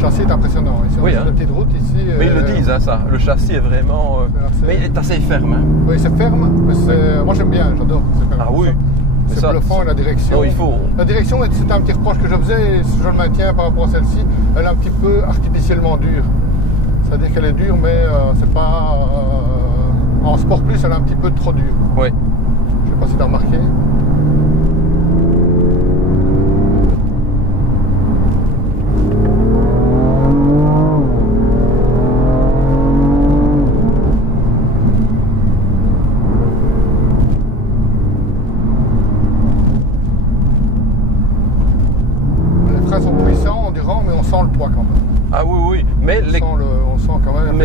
châssis est impressionnant. Ici, on est sur des petites routes ici. Mais ils le disent, hein, ça. Le châssis est vraiment. Mais il est assez ferme. Hein. Oui, c'est ferme. Mais moi, j'aime bien, j'adore. Ah oui. C'est bluffant et la direction. Non, il faut. La direction, c'est un petit reproche que je faisais, et je le maintiens par rapport à celle-ci. Elle est un petit peu artificiellement dure. C'est-à-dire qu'elle est dure, mais c'est pas. En Sport Plus, elle est un petit peu trop dure. Oui. Je sais pas si tu as remarqué. Sont puissants, endurants, mais on sent le poids quand même. Ah oui, oui, mais on sent quand même,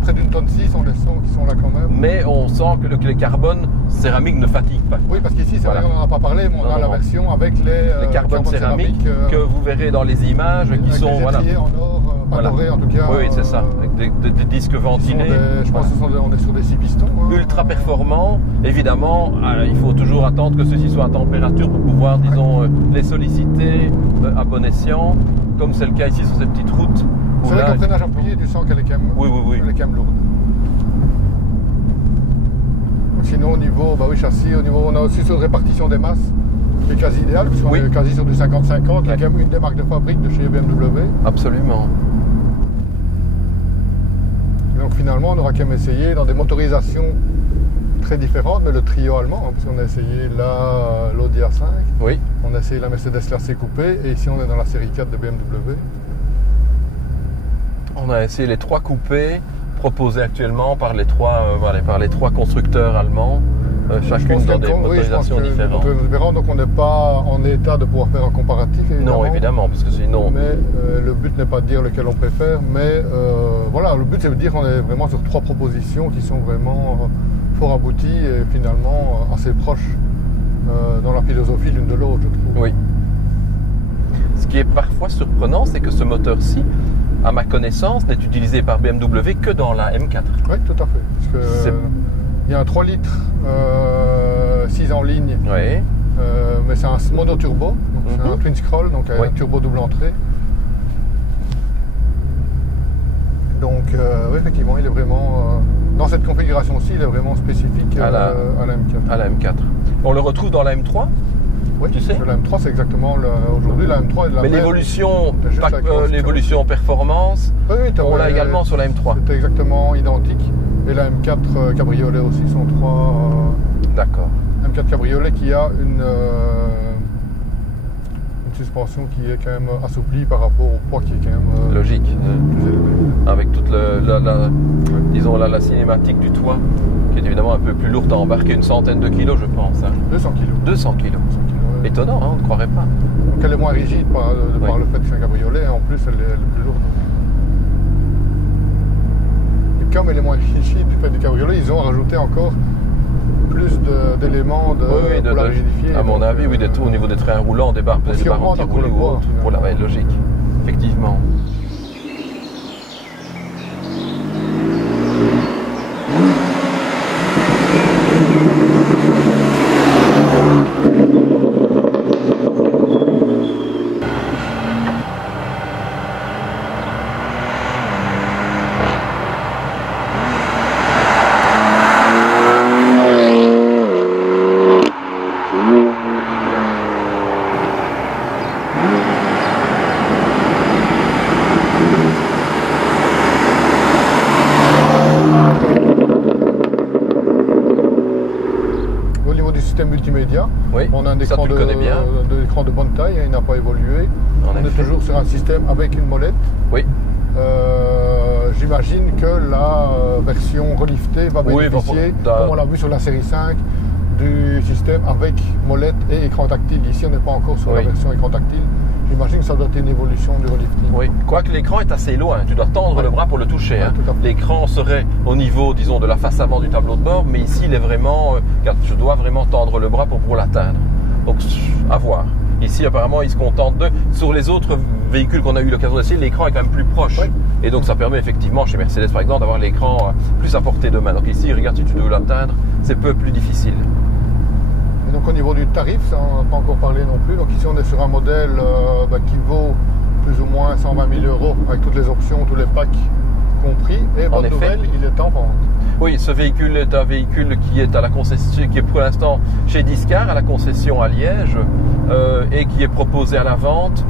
près d'une tonne 6, on les sent qui sont là quand même. Mais on sent que le carbone céramique ne fatigue pas. Oui, parce qu'ici, c'est vrai qu'on n'en a pas parlé, mais on a la version avec les carbone céramique que vous verrez dans les images, qui sont en or, pas doré en tout cas. Oui, c'est ça, avec des disques ventilés. Je pense qu'on est sur des 6 pistons. Ultra performants, évidemment, il faut toujours attendre que ceux-ci soient à température pour pouvoir, disons, les solliciter à bon escient, comme c'est le cas ici sur cette petite route. C'est vrai qu'en freinage appuyé, tu sens qu'elle est quand même, elle est quand même lourde. Sinon, au niveau châssis, on a aussi sur répartition des masses, qui est quasi idéal, puisqu'on est quasi sur du 50-50, qui est quand même une des marques de fabrique de chez BMW. Absolument. Et donc finalement, on aura quand même essayé dans des motorisations très différentes, mais le trio allemand, puisqu'on a essayé l'Audi A5, on a essayé la Mercedes classée coupée, et ici on est dans la série 4 de BMW. On a essayé les 3 coupés proposés actuellement par les 3 constructeurs allemands, chacune dans des motorisations différentes. Donc on n'est pas en état de pouvoir faire un comparatif, évidemment. Non, évidemment, parce que sinon... Mais le but n'est pas de dire lequel on préfère, mais le but c'est de dire qu'on est vraiment sur 3 propositions qui sont vraiment fort abouties et finalement assez proches dans la philosophie l'une de l'autre, je trouve. Oui. Ce qui est parfois surprenant, c'est que ce moteur-ci, à ma connaissance, n'est utilisé par BMW que dans la M4. Oui, tout à fait. Parce que, il y a un 3 litres 6 en ligne, mais c'est un mono-turbo, c'est un twin scroll, donc un turbo double entrée. Donc effectivement, il est vraiment, dans cette configuration-ci, il est vraiment spécifique à la M4. À la M4. On le retrouve dans la M3 ? Oui, tu sais. La M3, c'est exactement aujourd'hui la M3 est de la mais l'évolution performance, on l'a également sur la M3. C'est exactement identique. Et la M4 Cabriolet aussi sont 3. D'accord. M4 Cabriolet qui a une suspension qui est quand même assouplie par rapport au poids qui est quand même logique. Avec toute la cinématique du toit, qui est évidemment un peu plus lourde à embarquer, une centaine de kilos, je pense. 200 kilos. 200 kilos. Étonnant, on ne croirait pas. Donc elle est moins rigide par le fait que c'est un cabriolet, en plus elle est plus lourde. Et comme elle est moins rigide du fait du cabriolet, ils ont rajouté encore plus d'éléments pour la rigidifier. À mon avis, au niveau des trains roulants, des barres anti-roulis ou autres, pour la veille logique. Effectivement. Multimédia. On a un écran de bonne taille, il n'a pas évolué. On est toujours sur un système avec une molette. J'imagine que la version reliftée va bénéficier, comme on l'a vu sur la série 5, du système avec molette et écran tactile. Ici, on n'est pas encore sur la version écran tactile. J'imagine que ça doit être une évolution du relifting. Oui, quoique l'écran est assez loin, tu dois tendre le bras pour le toucher. L'écran serait au niveau, disons, de la face avant du tableau de bord, mais ici, il est vraiment, je dois vraiment tendre le bras pour l'atteindre. Donc, à voir. Ici, apparemment, il se contente de... Sur les autres véhicules qu'on a eu l'occasion d'essayer, l'écran est quand même plus proche. Et donc, ça permet effectivement, chez Mercedes par exemple, d'avoir l'écran plus à portée de main. Donc ici, regarde, si tu dois l'atteindre, c'est peu plus difficile. Et donc au niveau du tarif, ça on n'a pas encore parlé non plus. Donc ici on est sur un modèle qui vaut plus ou moins 120 000 € avec toutes les options, tous les packs compris. Et bonne nouvelle, il est en vente. Oui, ce véhicule est un véhicule qui est à la concession, qui est pour l'instant chez Discar à la concession à Liège et qui est proposé à la vente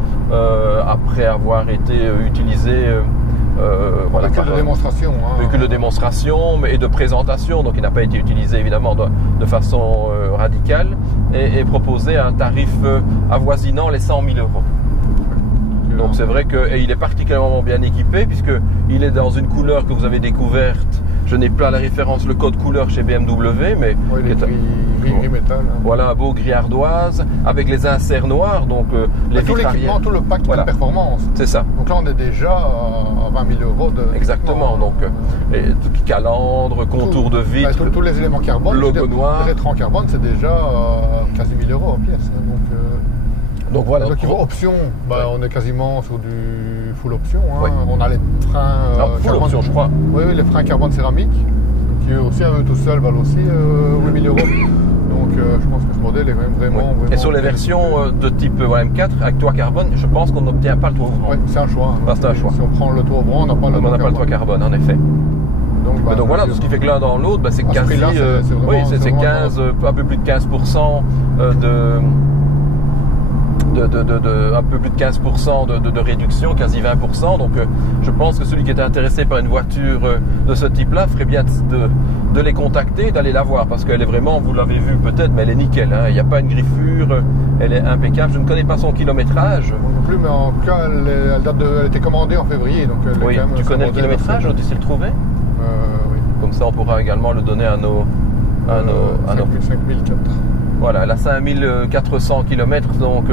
après avoir été utilisé. Voilà, véhicule de démonstration. Véhicule de démonstration et de présentation, donc il n'a pas été utilisé évidemment de façon radicale et proposé à un tarif avoisinant les 100 000 €. Donc c'est vrai qu'il est particulièrement bien équipé puisqu'il est dans une couleur que vous avez découverte. Je n'ai pas la référence, le code couleur chez BMW, mais oui, gris métal. Voilà, un beau gris ardoise avec les inserts noirs, donc les tout l'équipement, tout le pack de performance. C'est ça. Donc là, on est déjà à 20 000 € de. Exactement. Donc calandre, contour de vitre, tous les éléments carbone, logo noir, le rétro en carbone, c'est déjà quasi 1 000 € en pièce. Donc voilà. Donc niveau option, on est quasiment sur du full option. On a les freins full option, je crois. Oui, les freins carbone céramique, qui eux aussi, eux tout seuls, valent aussi 8 000 €. Donc je pense que ce modèle est vraiment. Et sur les versions de type M4 avec toit carbone, je pense qu'on n'obtient pas le toit ouvrant. Oui, c'est un choix. C'est un choix. Si on prend le toit ouvrant, on n'a pas le toit carbone, en effet. Donc voilà, ce qui fait que l'un dans l'autre, c'est quasi. C'est 15, un peu plus de 15% un peu plus de 15% de réduction, quasi 20%. Donc je pense que celui qui est intéressé par une voiture de ce type-là ferait bien de les contacter, d'aller la voir, parce qu'elle est vraiment, vous l'avez vu peut-être, mais elle est nickel. Il n'y a pas une griffure, elle est impeccable. Je ne connais pas son kilométrage. Non plus, mais en tout cas, elle a été commandée en février. Donc oui, tu connais le kilométrage, tu sais le trouver oui. Comme ça, on pourra également le donner à nos... 5004. Voilà, elle a 5400 km, donc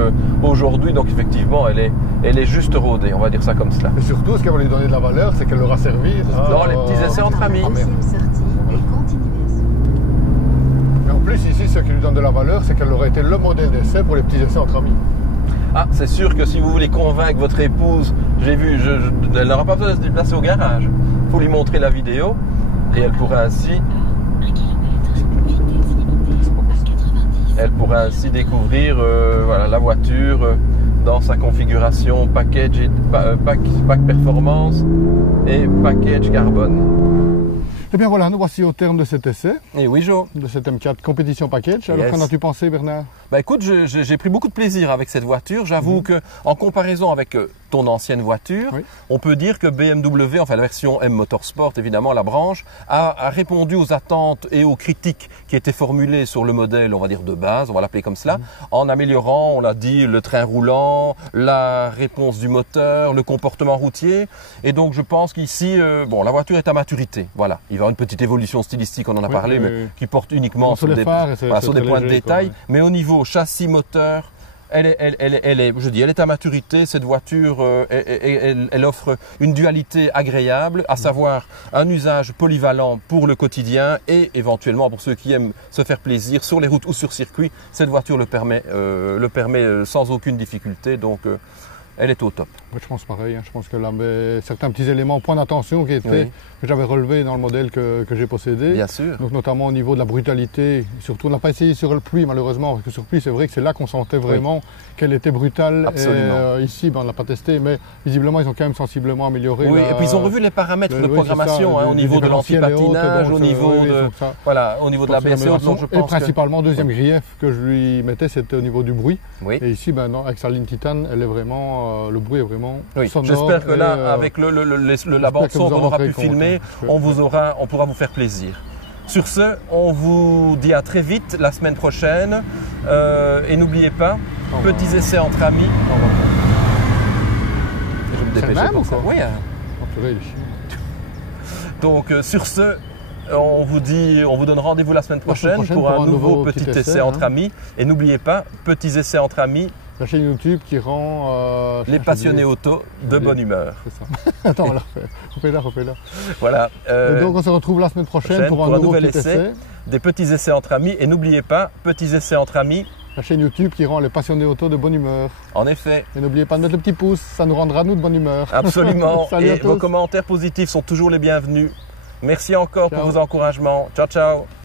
aujourd'hui, donc effectivement, elle est juste rodée, on va dire ça comme cela. Et surtout, ce qu'elle va lui donner de la valeur, c'est qu'elle aura servi dans les petits essais entre amis. Mais en plus, ici, ce qui lui donne de la valeur, c'est qu'elle aurait été le modèle d'essai pour les petits essais entre amis. Ah, c'est sûr que si vous voulez convaincre votre épouse, j'ai vu, elle n'aura pas besoin de se déplacer au garage. Il faut lui montrer la vidéo et elle pourra ainsi... Elle pourra ainsi découvrir la voiture dans sa configuration package pack performance et package carbone. Eh bien voilà, nous voici au terme de cet essai. Et oui, Jo. De cette M4 compétition package. Alors qu'en as-tu pensé, Bernard? Écoute, j'ai pris beaucoup de plaisir avec cette voiture. J'avoue que en comparaison avec ton ancienne voiture, on peut dire que BMW, enfin la version M Motorsport, évidemment, la branche, a répondu aux attentes et aux critiques qui étaient formulées sur le modèle, on va dire de base, on va l'appeler comme cela, en améliorant, on l'a dit, le train roulant, la réponse du moteur, le comportement routier. Et donc je pense qu'ici, la voiture est à maturité. Voilà, il va y avoir une petite évolution stylistique, on en a parlé, mais qui porte uniquement sur des points de détail. Mais au niveau châssis, moteur, elle est à maturité. Cette voiture, elle offre une dualité agréable, à savoir un usage polyvalent pour le quotidien et éventuellement pour ceux qui aiment se faire plaisir sur les routes ou sur circuit. Cette voiture le permet sans aucune difficulté. Donc, elle est au top. Oui, je pense pareil. Je pense que là, certains petits éléments, points d'attention que j'avais relevés dans le modèle que j'ai possédé. Bien sûr. Donc, notamment au niveau de la brutalité. Surtout, on n'a pas essayé sur le pluie, malheureusement, parce que sur pluie, c'est vrai que c'est là qu'on sentait vraiment qu'elle était brutale. Absolument. Et, ici, on ne l'a pas testé, mais visiblement, ils ont quand même sensiblement amélioré. Oui, et puis ils ont revu les paramètres de programmation au niveau de l'anti-patinage, au niveau de la BSE. Et principalement, deuxième grief que je lui mettais, c'était au niveau du bruit. Oui. Et ici, avec sa ligne titane, elle est vraiment... le bruit est vraiment sonore. J'espère que là, avec la bande son qu'on aura pu filmer, on pourra vous faire plaisir. Sur ce, on vous dit à très vite la semaine prochaine. Et n'oubliez pas, petits essais entre amis. Je me dépêche pour ça. Oui. Donc sur ce, on vous donne rendez-vous la semaine prochaine pour un nouveau petit essai entre amis. Et n'oubliez pas, petits essais entre amis. La chaîne YouTube qui rend les passionnés auto de bonne humeur. C'est ça. Attends, on la refait. Refais-la. Voilà. Et donc on se retrouve la semaine prochaine pour un nouvel essai. Des petits essais entre amis. Et n'oubliez pas, petits essais entre amis. La chaîne YouTube qui rend les passionnés auto de bonne humeur. En effet. Et n'oubliez pas de mettre le petit pouce, ça nous rendra nous de bonne humeur. Absolument. Et vos commentaires positifs sont toujours les bienvenus. Merci encore pour vos encouragements. Ciao, ciao.